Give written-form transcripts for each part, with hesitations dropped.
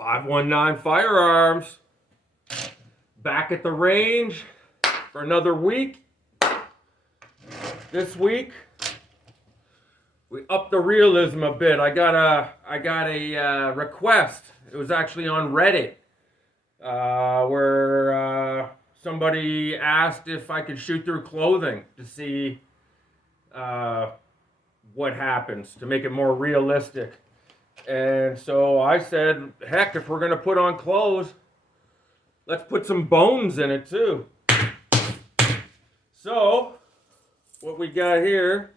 519 Firearms, back at the range for another week. This week, we upped the realism a bit. I got a request. It was actually on Reddit, where somebody asked if I could shoot through clothing to see what happens, to make it more realistic. And so I said, heck, if we're going to put on clothes, let's put some bones in it too. So, what we got here,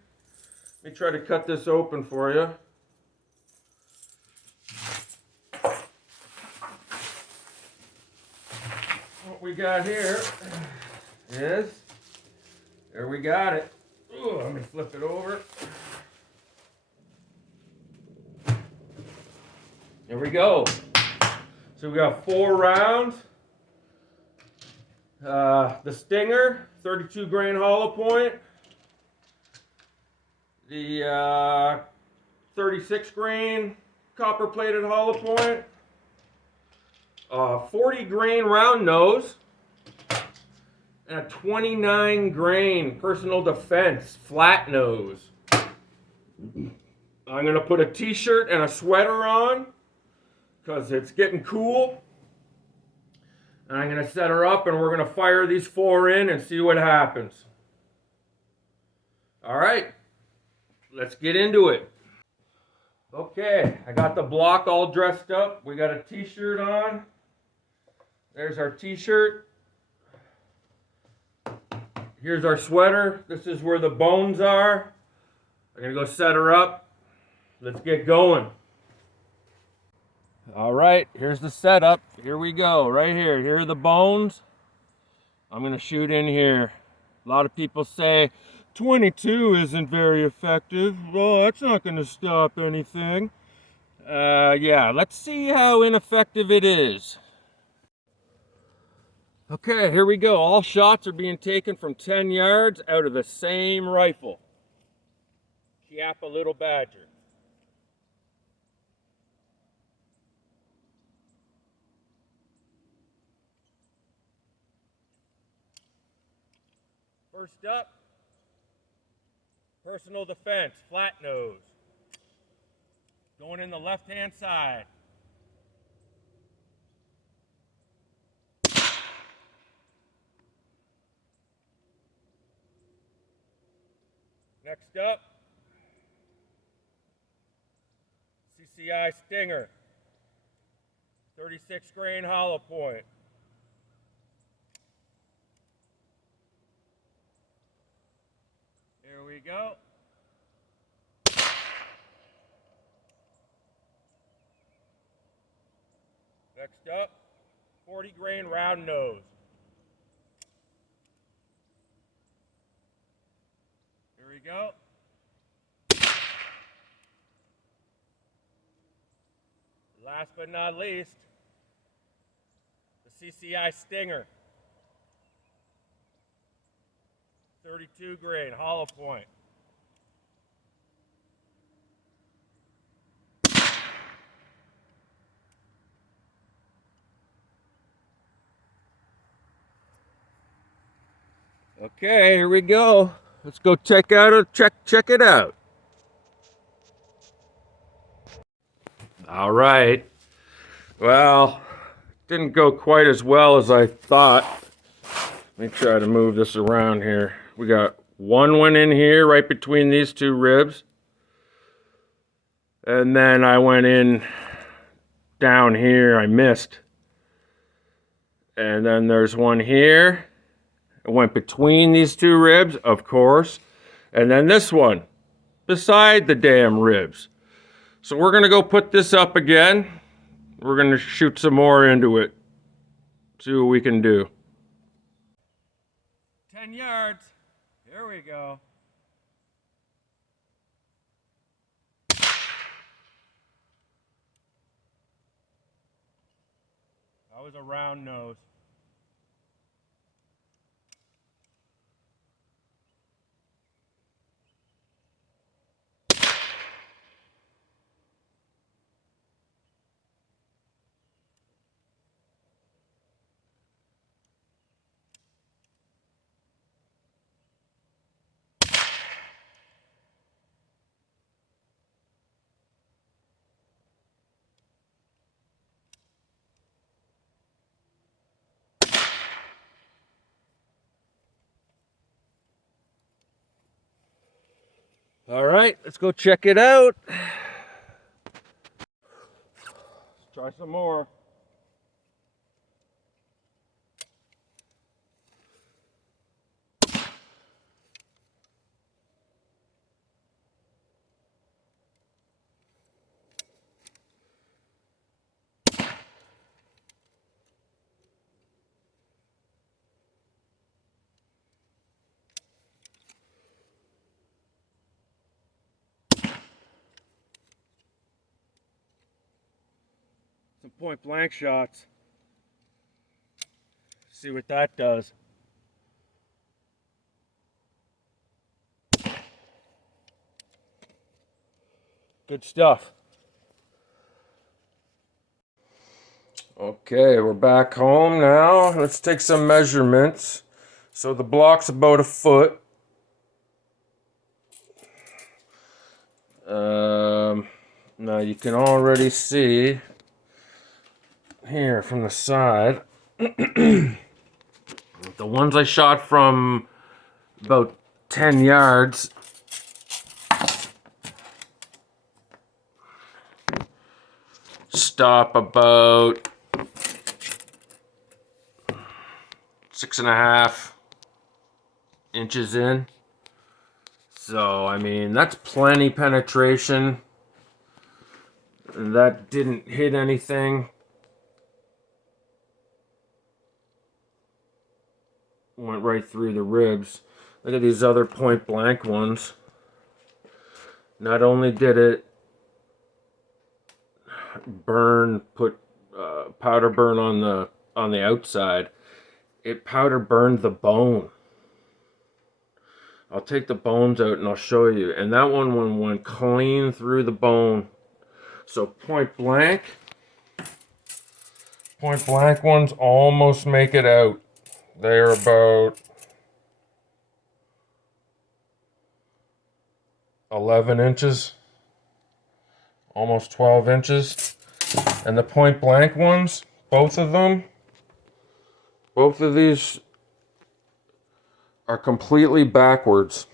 let me try to cut this open for you. What we got here is, there we got it. Ooh, let me flip it over. Here we go. So we got 4 rounds. The Stinger, 32 grain hollow point. The 36 grain copper plated hollow point. 40 grain round nose. And a 29 grain personal defense flat nose. I'm going to put a t-shirt and a sweater on, because it's getting cool. And I'm going to set her up and we're going to fire these 4 in and see what happens. All right, let's get into it. Okay, I got the block all dressed up. We got a t-shirt on. There's our t-shirt. Here's our sweater. This is where the bones are. I'm going to go set her up. Let's get going. All right, here's the setup. Here we go, right here. Here are the bones. I'm going to shoot in here. A lot of people say 22 isn't very effective. Well, that's not going to stop anything. Yeah, let's see how ineffective it is. Okay, here we go. All shots are being taken from 10 yards out of the same rifle. Chiappa Little Badger. First up, personal defense, flat nose. Going in the left-hand side. Next up, CCI Stinger, 36 grain hollow point. Here we go. Next up, 40 grain round nose. Here we go. Last but not least, the CCI Stinger, 32 grain hollow point. Okay, here we go. Let's go check it out. All right. Well, didn't go quite as well as I thought. Let me try to move this around here. We got one went in here right between these 2 ribs. And then I went in down here. I missed. And then there's one here. It went between these 2 ribs, of course. And then this one, beside the damn ribs. So we're going to go put this up again. We're going to shoot some more into it. See what we can do. 10 yards. Here we go. That was a round nose. All right, let's go check it out. Let's try some more. Some point blank shots. See what that does. Good stuff. Okay, we're back home now. Let's take some measurements. So the block's about 1 foot. Now you can already see here from the side. The ones I shot from about 10 yards stop about 6.5 inches in. So, I mean, that's plenty penetration. That didn't hit anything. Went right through the ribs. Look at these other point blank ones. Not only did it burn, put powder burn on the outside, it powder burned the bone. I'll take the bones out and I'll show you. And that one went clean through the bone. So point blank ones almost make it out. They're about 11 inches, almost 12 inches. And the point blank ones, both of these are completely backwards.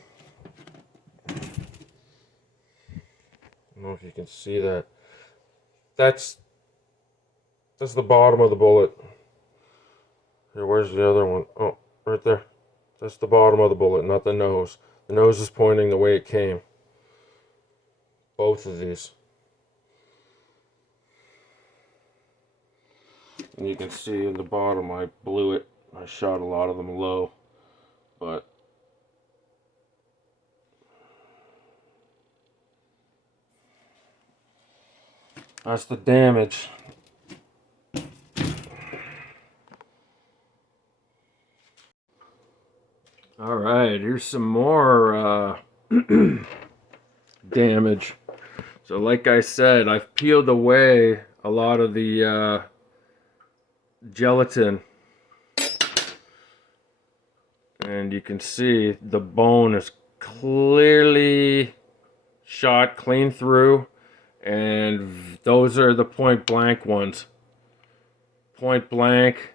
I don't know if you can see that. That's the bottom of the bullet. Here, where's the other one? Oh, right there. That's the bottom of the bullet, not the nose. The nose is pointing the way it came. Both of these. And you can see in the bottom, I blew it. I shot a lot of them low, but that's the damage. All right, here's some more damage. So like I said, I've peeled away a lot of the gelatin. And you can see the bone is clearly shot clean through. And those are the point blank ones. Point blank.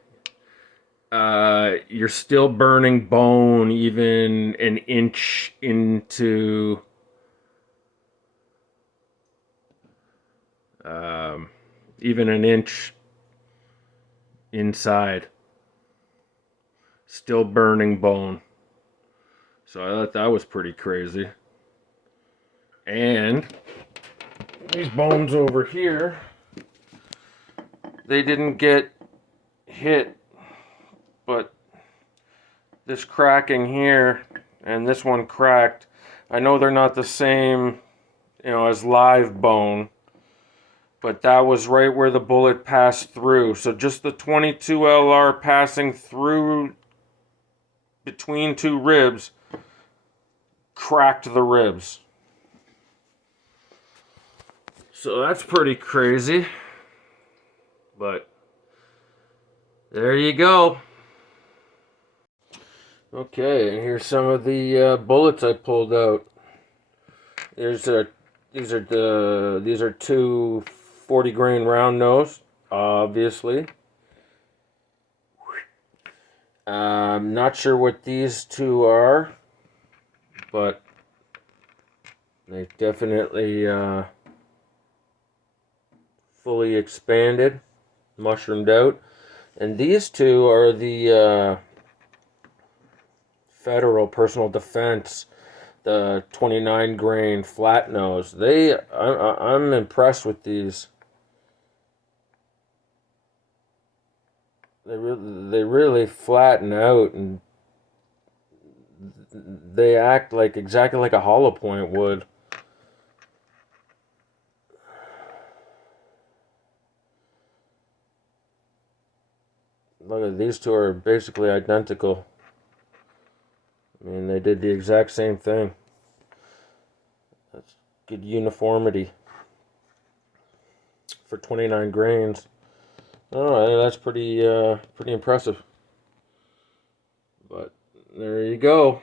You're still burning bone even an inch into even an inch inside. Still burning bone. So I thought that was pretty crazy. And these bones over here, they didn't get hit, but this cracking here and this one cracked. I know they're not the same, as live bone, but that was right where the bullet passed through. So just the 22 LR passing through between two ribs cracked the ribs. So that's pretty crazy. But there you go. Okay, and here's some of the bullets I pulled out. These are two 40 grain round nose, obviously. I'm not sure what these two are, but They definitely fully expanded, mushroomed out. And these two are the Federal Personal Defense, the 29 grain flat nose. I'm impressed with these. They really flatten out, and they act like exactly like a hollow point would. Look at these two are basically identical. I mean, they did the exact same thing. That's good uniformity for 29 grains. Oh, that's pretty impressive. But there you go.